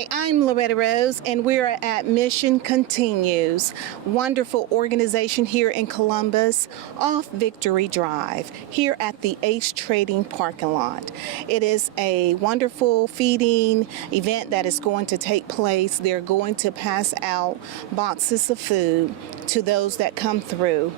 Hi, I'm Loretta Rose, and we're at Mission Continues, wonderful organization here in Columbus, off Victory Drive, here at the Ace Trading parking lot. It is a wonderful feeding event that is going to take place. They're going to pass out boxes of food to those that come through.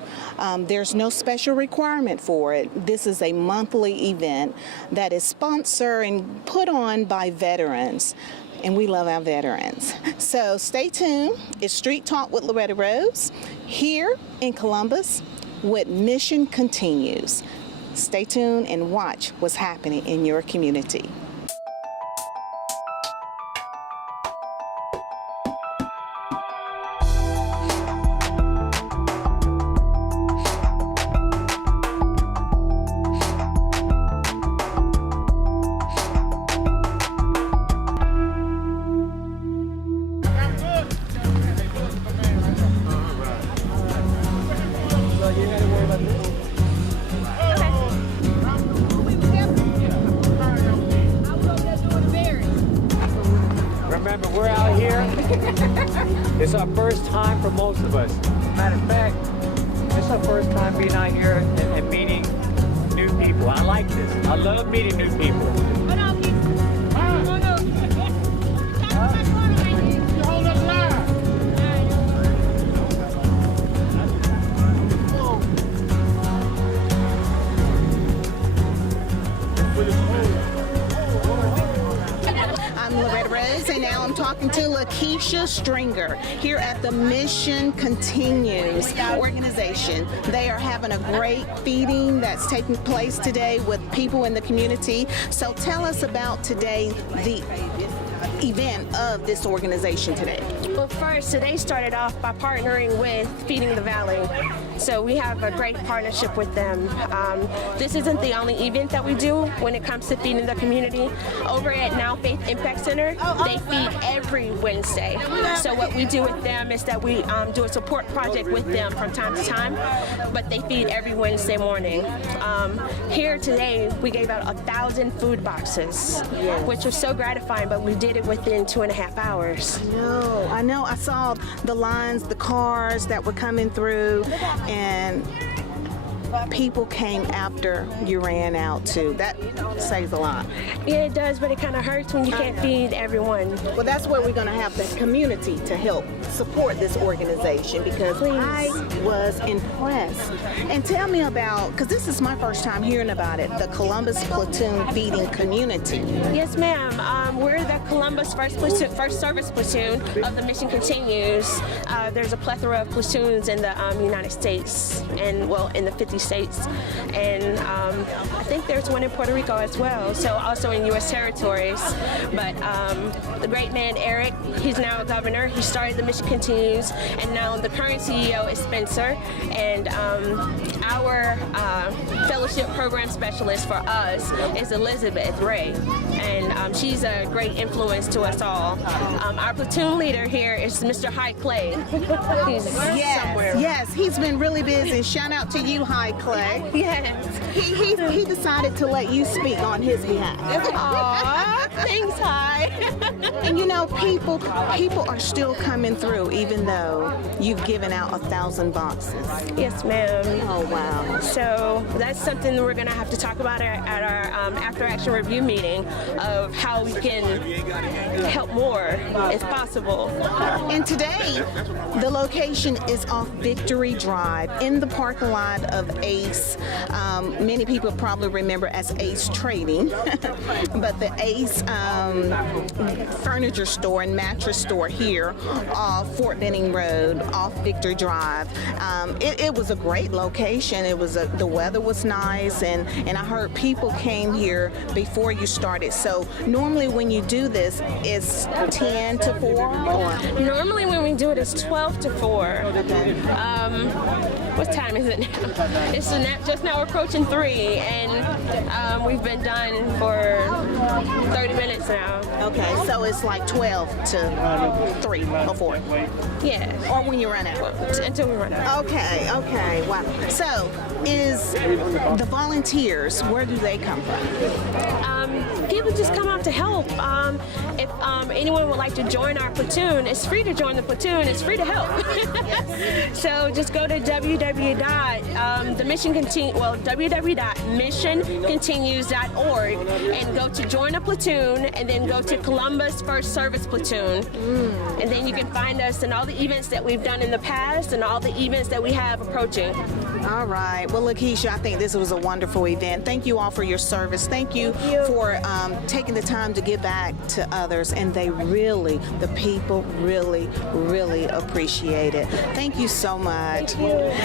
There's no special requirement for it. This is a monthly event that is sponsored and put on by veterans. And we love our veterans. So stay tuned. It's Street Talk with Loretta Rose here in Columbus with Mission Continues. Stay tuned and watch what's happening in your community. Remember, we're out here. It's our first time for most of us. Matter of fact, it's our first time being out here and meeting new people. I like this. I love meeting new people. I'm Loretta Rose, and now I'm talking to Lakeisha Stringer here at the Mission Continues organization. They are having a great feeding that's taking place today with people in the community. So tell us about today, the event of this organization today. Well, first, today started off by partnering with Feeding the Valley. So we have a great partnership with them. This isn't the only event that we do when it comes to feeding the community. Over at Now Faith Impact Center, they feed every Wednesday. So what we do with them is that we do a support project with them from time to time, but they feed every Wednesday morning. Here today, we gave out 1,000 food boxes, which was so gratifying, but we did it within 2.5 hours. I know. I saw the lines, the cars that were coming through, and people came after you ran out too. That says a lot. Yeah, it does, but it kind of hurts when you can't feed everyone. Well, that's where we're going to have the community to help support this organization, because I was impressed. And tell me about, because this is my first time hearing about it, the Columbus Platoon Feeding Community. Yes, ma'am. We're the Columbus first service platoon of the Mission Continues. There's a plethora of platoons in the United States, and well, in the 50 states, and I think there's one in Puerto Rico as well, so also in U.S. territories. But the great man Eric, he's now a governor. He started the Mission Continues, and now the current CEO is Spencer, and our fellowship program specialist for us is Elizabeth Ray, and she's a great influence to us all. Our platoon leader here is Mr. High Clay. He's somewhere. Yes, he's been really busy. Shout out to you, High Clay. Yes. He decided to let you speak on his behalf. Aw, thanks, High. And you know, people are still coming through, even though you've given out 1,000 boxes. Yes, ma'am. Oh, wow. So that's something that we're going to have to talk about at our after action review meeting, of how we can help more if possible. And today, the location is off Victory Drive in the parking lot of Ace. Many people probably remember as Ace Trading, but the Ace furniture store and mattress store here off Fort Benning Road, off Victory Drive. It was a great location. It was the weather was nice, and I heard people came here before you started. So normally when you do this, it's 10 to 4? Or? Normally when we do it, it's 12 to 4. What time is it now? It's just now approaching 3, and we've been done for 30 minutes now. Okay, so it's like 12 to 3 or 4? Yeah. Or when you run out? Until we run out. Okay, wow. So, is the volunteers, where do they come from? People just come out to help. If anyone would like to join our platoon, it's free to join the platoon. It's free to help. So just go to www.missioncontinues.org and go to join a platoon, and then go to Columbus First Service Platoon. And then you can find us in all the events that we've done in the past and all the events that we have approaching. All right. Well, Lakeisha, I think this was a wonderful event. Thank you all for your service. Thank you for taking the time to give back to others. And the people really, really appreciate it. Thank you so much.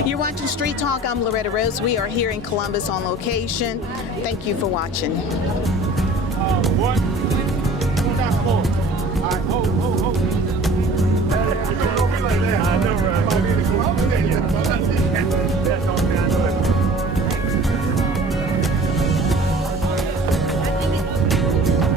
You're watching Street Talk. I'm Loretta Rose. We are here in Columbus on location. Thank you for watching. One. All right, ho. Don't be like that. I know, right?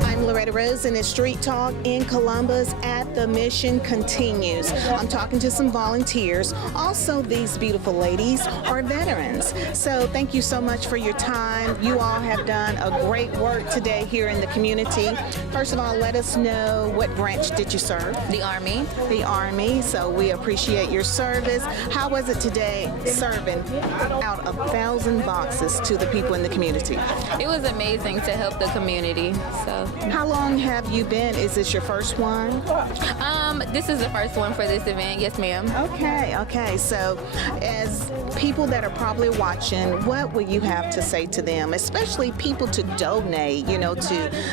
I'm Loretta Rose, and it's Street Talk in Columbus at the Mission Continues. I'm talking to some volunteers. Also, these beautiful ladies are veterans. So thank you so much for your time. You all have done a great work today here in the community. First of all, let us know, what branch did you serve? The Army. The Army. So we appreciate your service. How was it today serving out 1,000 boxes to the people in the community? It was amazing to help the community. So, How long have you been? Is this your first one? this is the first one for this event. Yes, ma'am. Okay. So, as people that are probably watching, what will you have to say to them, especially people to donate,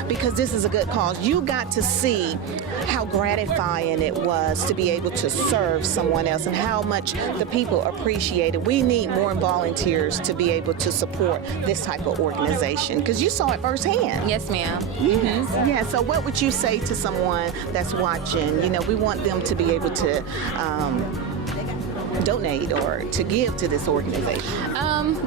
because this is a good cause. You got to see how gratifying it was to be able to serve someone else and how much the people appreciate it. We need more volunteers to be able to support this type of organization, because you saw it firsthand. Yes, ma'am. Yeah, so what would you say to someone that's watching? We want them to be able to donate or to give to this organization.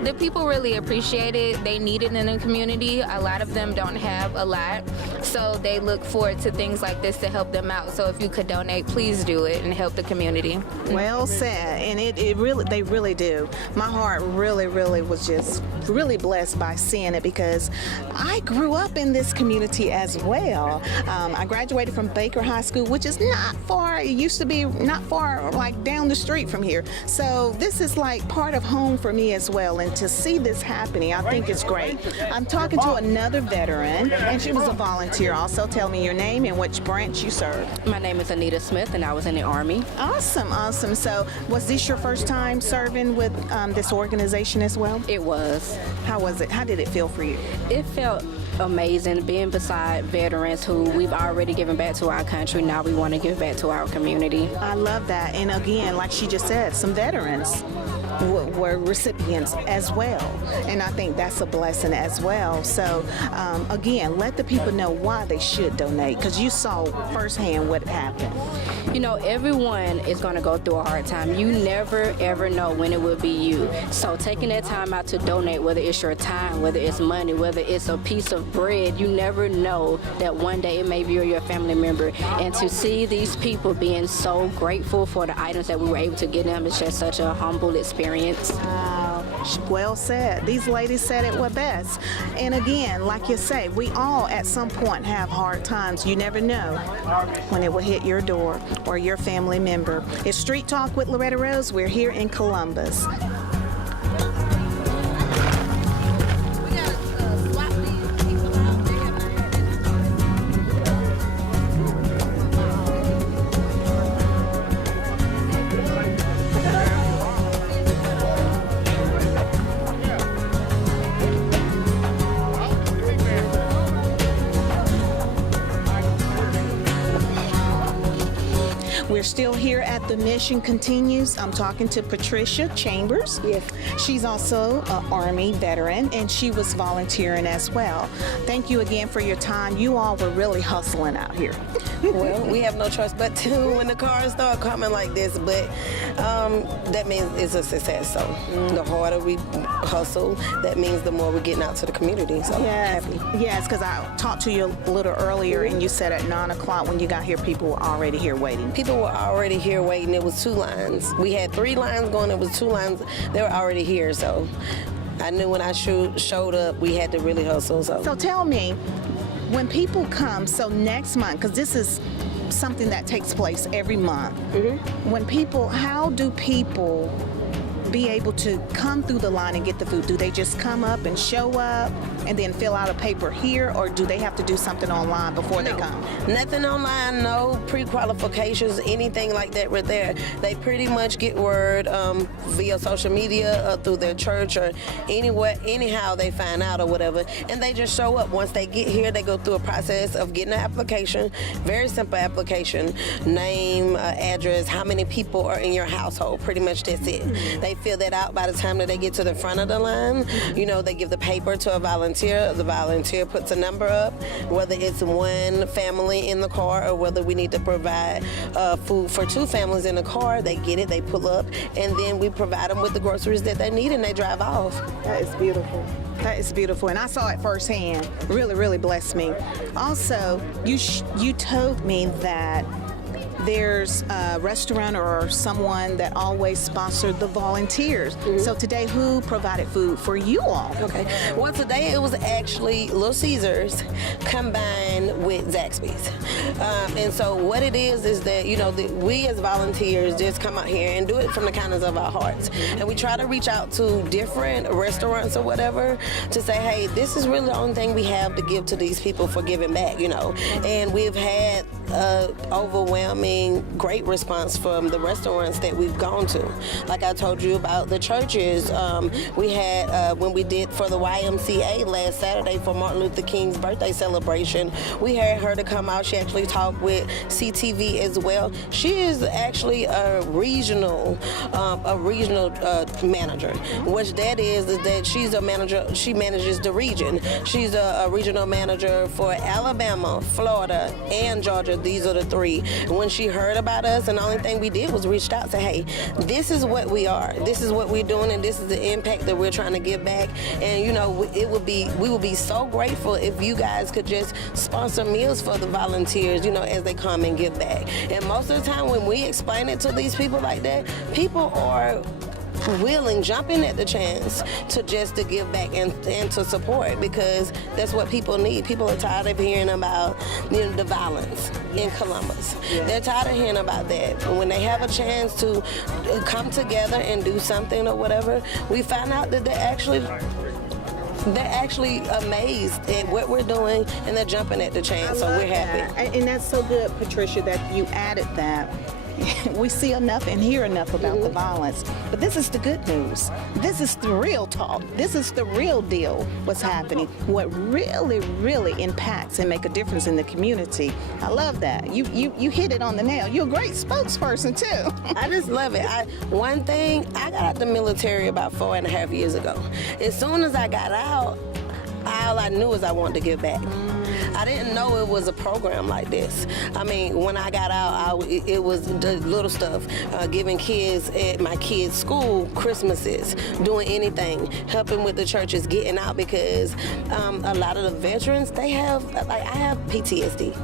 The people really appreciate it. They need it in the community. A lot of them don't have a lot, so they look forward to things like this to help them out. So if you could donate, please do it and help the community. Well said, and they really do. My heart really was just really blessed by seeing it, because I grew up in this community as well. I graduated from Baker High School, which is not far. It used to be not far, like down the street from here. So this is like part of home for me as well, and to see this happening, I think it's great. I'm talking to another veteran, and she was a volunteer also. Tell me your name and which branch you serve. My name is Anita Smith, and I was in the Army. Awesome. So was this your first time serving with this organization as well? It was. How was it? How did it feel for you? It felt amazing being beside veterans who we've already given back to our country. Now we want to give back to our community. I love that. And again, like she just said, some veterans were recipients as well, and I think that's a blessing as well. So again, let the people know why they should donate, because you saw firsthand what happened. Everyone is going to go through a hard time. You never ever know when it will be you. So taking that time out to donate, whether it's your time, whether it's money, whether it's a piece of bread, you never know that one day it may be your family member. And to see these people being so grateful for the items that we were able to get them is just such a humble experience. Well said. These ladies said it were best. And again, like you say, we all at some point have hard times. You never know when it will hit your door or your family member. It's Street Talk with Loretta Rose. We're here in Columbus. We're still here at the Mission Continues. I'm talking to Patricia Chambers. Yes. She's also an Army veteran, and she was volunteering as well. Thank you again for your time. You all were really hustling out here. Well, we have no choice but to when the cars start coming like this, but that means it's a success. So the harder we hustle, that means the more we're getting out to the community. So happy. Yes, because I talked to you a little earlier, and you said at 9 o'clock when you got here, people were already here waiting. People were already here waiting. It was 2 lines. We had 3 lines going. It was 2 lines. They were already here. So I knew when I showed up, we had to really hustle. So tell me, When people come, so next month, because this is something that takes place every month. When people, how do people be able to come through the line and get the food? Do they just come up and show up and then fill out a paper here, or do they have to do something online before they come? Nothing online, no pre-qualifications, anything like that right there. They pretty much get word via social media or through their church or anywhere, anyhow they find out or whatever, and they just show up. Once they get here, they go through a process of getting an application, very simple application, name, address, how many people are in your household, pretty much that's it. They fill that out. By the time that they get to the front of the line, you know, they give the paper to a volunteer. The volunteer puts a number up, whether it's one family in the car or whether we need to provide food for 2 families in the car. They get it, they pull up, and then we provide them with the groceries that they need, and they drive off. That is beautiful. That is beautiful, and I saw it firsthand. Really, really blessed me. Also, you told me that there's a restaurant or someone that always sponsored the volunteers. So today, who provided food for you all? Okay. Well, today it was actually Little Caesars combined with Zaxby's. And so what it is that, you know, we as volunteers just come out here and do it from the kindness of our hearts. And we try to reach out to different restaurants or whatever to say, hey, this is really the only thing we have to give to these people for giving back, you know. And we've had overwhelming great response from the restaurants that we've gone to. Like I told you about the churches, we had when we did for the YMCA last Saturday for Martin Luther King's birthday celebration, we had her to come out. She actually talked with CTV as well. She is actually a regional manager. Which that is that she's a manager. She manages the region. She's a regional manager for Alabama, Florida, and Georgia. These are the 3. When she heard about us, and the only thing we did was reached out and say, hey, this is what we are, this is what we're doing, and this is the impact that we're trying to give back. And you know, we would be so grateful if you guys could just sponsor meals for the volunteers, you know, as they come and give back. And most of the time when we explain it to these people like that, people are willing, jumping at the chance to give back and to support, because that's what people need. People are tired of hearing about, you know, the violence in Columbus. They're tired of hearing about that. When they have a chance to come together and do something or whatever, we find out that they're actually amazed at what we're doing, and they're jumping at the chance, so we're happy. And that's so good, Patricia, that you added that. We see enough and hear enough about the violence, but this is the good news. This is the real talk. This is the real deal, what's happening, what really, really impacts and make a difference in the community. I love that. You hit it on the nail. You're a great spokesperson, too. I just love it. One thing, I got out the military about 4.5 years ago. As soon as I got out, all I knew is I wanted to give back. I didn't know it was a program like this. I mean, when I got out, it was the little stuff, giving kids at my kids' school Christmases, doing anything, helping with the churches, getting out, because a lot of the veterans, they have, like, I have PTSD.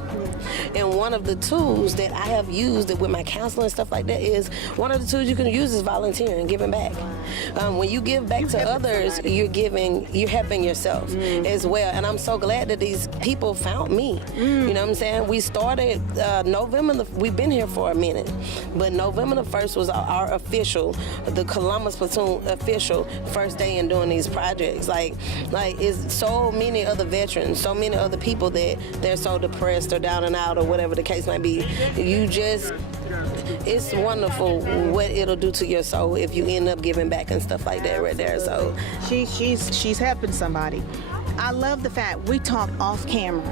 And one of the tools that I have used with my counseling and stuff like that is, one of the tools you can use is volunteering, giving back. When you give back to others, you're helping yourself as well. And I'm so glad that these people found me. You know what I'm saying? We started November, we've been here for a minute, but November the 1st was our official, the Columbus Platoon official first day in doing these projects. Like it's so many other veterans, so many other people that they're so depressed or down and out or whatever the case might be. It's wonderful what it'll do to your soul if you end up giving back and stuff like that right there. So she's helping somebody. I love the fact we talked off camera,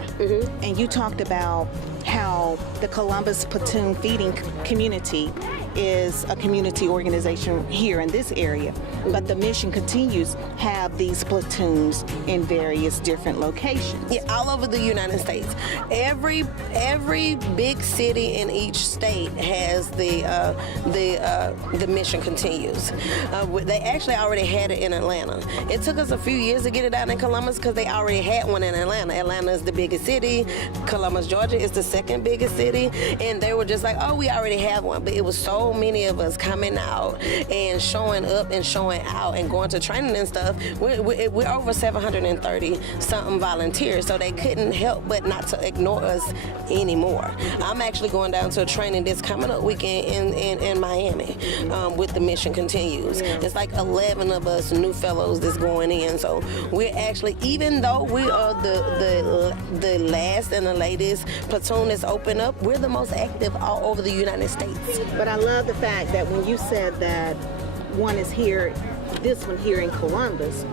and you talked about how the Columbus Platoon Feeding Community is a community organization here in this area, but the Mission Continues have these platoons in various different locations. Yeah, all over the United States. Every big city in each state has the Mission Continues. They actually already had it in Atlanta. It took us a few years to get it out in Columbus because they already had one in Atlanta. Atlanta is the biggest city. Columbus, Georgia is the second biggest city, and they were just like, oh, we already have one, but it was so so many of us coming out and showing up and showing out and going to training and stuff. We're over 730 something volunteers, so they couldn't help but not to ignore us anymore. I'm actually going down to a training this coming up weekend in Miami with the Mission Continues. It's like 11 of us new fellows that's going in. So we're actually, even though we are the last and the latest platoon that's open up, we're the most active all over the United States. But I love the fact that when you said that one is here, this one here in Columbus,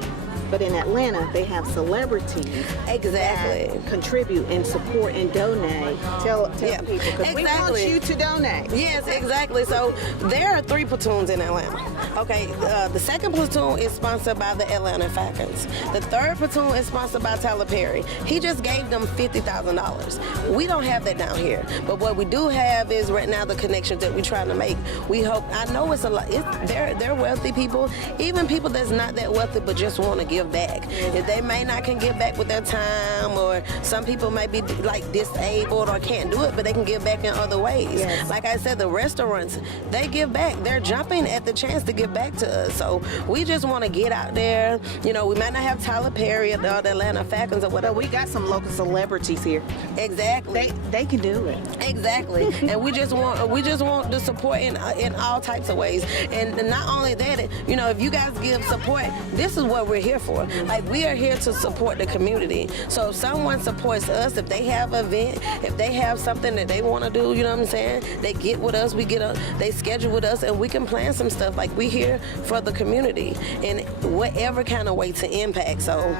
but in Atlanta they have celebrities Exactly. that contribute and support and donate. Tell Yeah, people, because we want exactly. you to donate. Yes, exactly. So there are 3 platoons in Atlanta. Okay, the second platoon is sponsored by the Atlanta Falcons. The third platoon is sponsored by Tyler Perry. He just gave them $50,000. We don't have that down here, but what we do have is right now the connections that we're trying to make. We hope. I know it's a lot. They're wealthy people, even people that's not that wealthy but just want to give back. If they may not can give back with their time, or some people may be like disabled or can't do it, but they can give back in other ways. Yes. Like I said, the restaurants, they give back. They're jumping at the chance to give back to us. So we just want to get out there. You know, we might not have Tyler Perry or the Atlanta Falcons or But whatever. we got some local celebrities here. Exactly. They can do it. Exactly, and we just want the support in all types of ways, and not only that, you know, if you guys give support, this is what we're here for. Like, we are here to support the community. So if someone supports us, if they have an event, if they have something that they want to do, you know what I'm saying? They get with us, they schedule with us, and we can plan some stuff. Like, we here for the community in whatever kind of way to impact. So.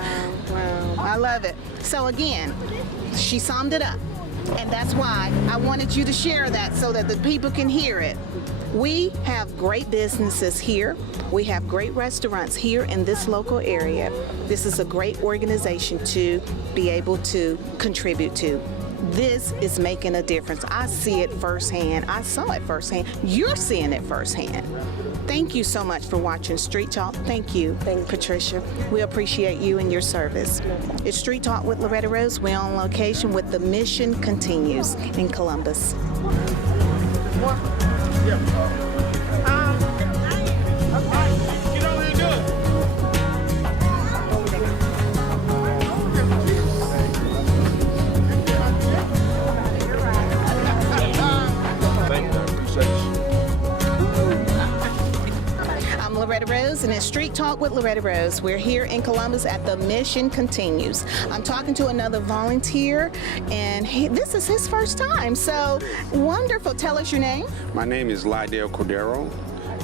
Wow, I love it. So again, she summed it up. And that's why I wanted you to share that so that the people can hear it. We have great businesses here. We have great restaurants here in this local area. This is a great organization to be able to contribute to. This is making a difference. I see it firsthand. I saw it firsthand. You're seeing it firsthand. Thank you so much for watching Street Talk. Thank you, Patricia. We appreciate you and your service. It's Street Talk with Loretta Rose. We're on location with the Mission Continues in Columbus. Get over here and do it. I'm Loretta Rose, and it's Street Talk with Loretta Rose. We're here in Columbus at the Mission Continues. I'm talking to another volunteer, and this is his first time. So wonderful. Tell us your name. My name is Lydell Cordero,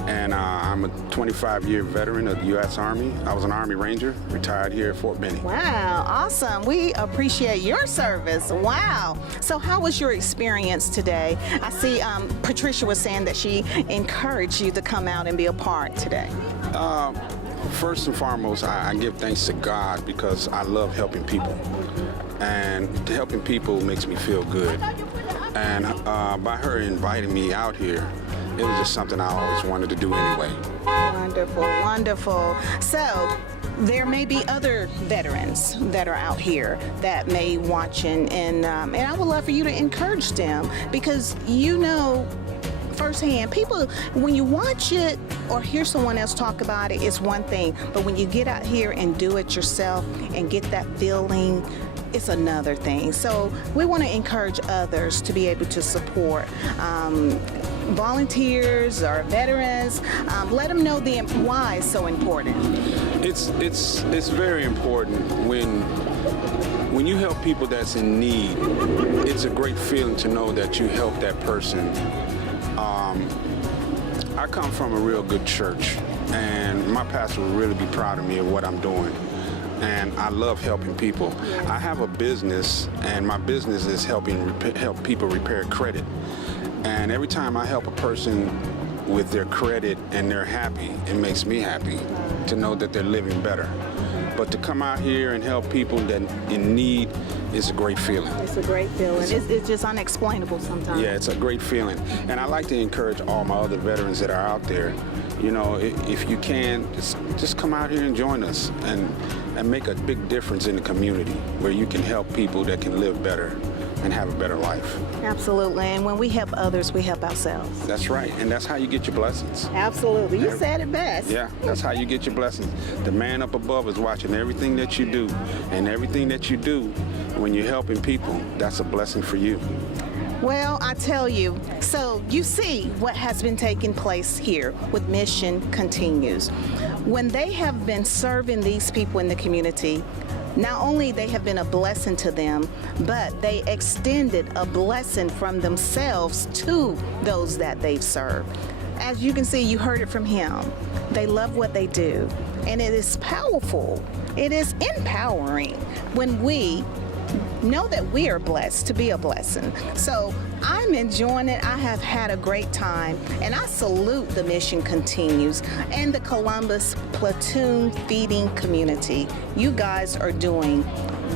and I'm a 25-year veteran of the U.S. Army. I was an Army Ranger, retired here at Fort Benning. Wow, awesome. We appreciate your service. Wow. So how was your experience today? I see Patricia was saying that she encouraged you to come out and be a part today. First and foremost, I give thanks to God because I love helping people. And helping people makes me feel good. And by her inviting me out here, it was just something I always wanted to do anyway. Wonderful, wonderful. So there may be other veterans that are out here that may watching, and I would love for you to encourage them, because you know firsthand, people, when you watch it or hear someone else talk about it, it's one thing, but when you get out here and do it yourself and get that feeling, it's another thing. So we want to encourage others to be able to support volunteers or veterans. Let them know why it's so important. It's very important when you help people that's in need. It's a great feeling to know that you help that person. I come from a real good church, and my pastor will really be proud of me of what I'm doing. And I love helping people. I have a business, and my business is help people repair credit. And every time I help a person with their credit and they're happy, it makes me happy to know that they're living better. But to come out here and help people that in need is a great feeling. It's a great feeling. It's just unexplainable sometimes. Yeah, it's a great feeling. And I like to encourage all my other veterans that are out there, you know, if you can, just come out here and join us and make a big difference in the community where you can help people that can live better and have a better life. Absolutely. And when we help others, we help ourselves. That's right, and that's how you get your blessings. Absolutely. You said it best. Yeah, that's how you get your blessings. The man up above is watching everything that you do, and everything that you do, when you're helping people, that's a blessing for you. Well, I tell you, so you see what has been taking place here with Mission Continues. When they have been serving these people in the community, not only they have been a blessing to them, but they extended a blessing from themselves to those that they've served. As you can see, you heard it from him. They love what they do, and it is powerful. It is empowering when we know that we are blessed to be a blessing. So I'm enjoying it. I have had a great time, and I salute the Mission Continues and the Columbus Platoon Feeding Community. You guys are doing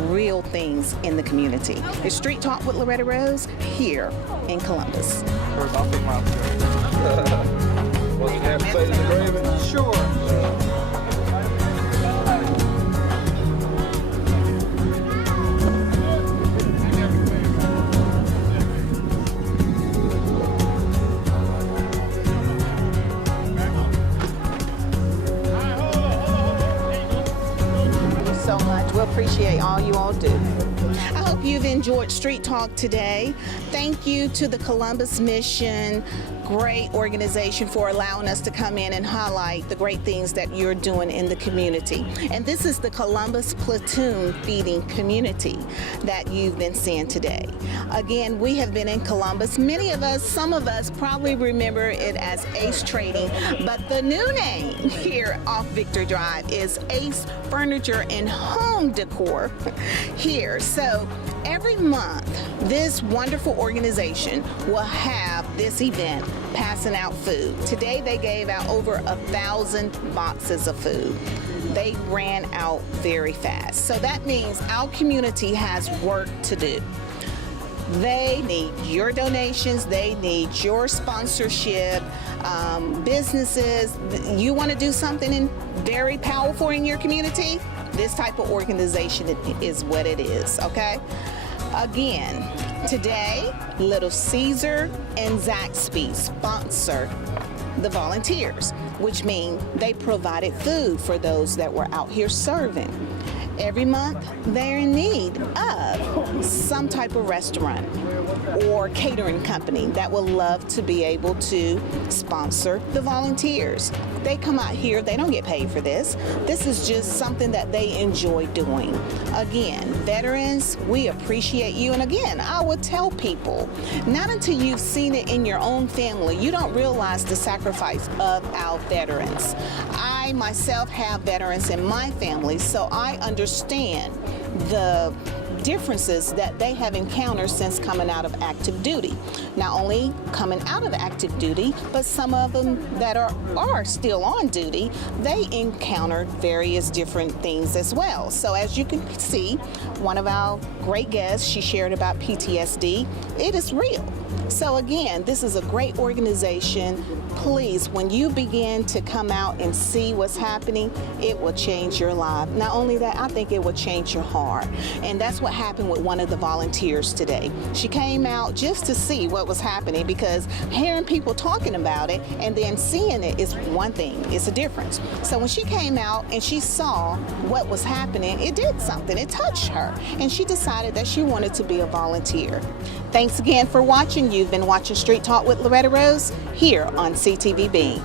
real things in the community. It's Street Talk with Loretta Rose here in Columbus. Sure. So much. We appreciate all you all do. I hope you've enjoyed Street Talk today. Thank you to the Columbus Mission, great organization, for allowing us to come in and highlight the great things that you're doing in the community. And this is the Columbus Platoon Feeding Community that you've been seeing today. Again, we have been in Columbus. Many of us, some of us probably remember it as Ace Trading, but the new name here off Victory Drive is Ace Furniture and Home Decor here. So every month, this wonderful organization will have this event passing out food. Today they gave out over 1,000 boxes of food. They ran out very fast. So that means our community has work to do. They need your donations. They need your sponsorship. Businesses, you want to do something very powerful in your community? This type of organization is what it is, okay? Again, today, Little Caesar and Zaxby sponsor the volunteers, which means they provided food for those that were out here serving. Every month, they're in need of some type of restaurant or catering company that would love to be able to sponsor the volunteers. They come out here, they don't get paid for this. This is just something that they enjoy doing. Again, veterans, we appreciate you. And again, I would tell people, not until you've seen it in your own family, you don't realize the sacrifice of our veterans. I myself have veterans in my family, so I understand the differences that they have encountered since coming out of active duty. Not only coming out of active duty, but some of them that are still on duty, they encountered various different things as well. So as you can see, one of our great guests, she shared about PTSD. It is real. So again, this is a great organization. Please, when you begin to come out and see what's happening, it will change your life. Not only that, I think it will change your heart. And that's what happened with one of the volunteers today. She came out just to see what was happening, because hearing people talking about it and then seeing it is one thing. It's a difference. So when she came out and she saw what was happening, it did something. It touched her. And she decided that she wanted to be a volunteer. Thanks again for watching. You've been watching Street Talk with Loretta Rose here on CTV Bean.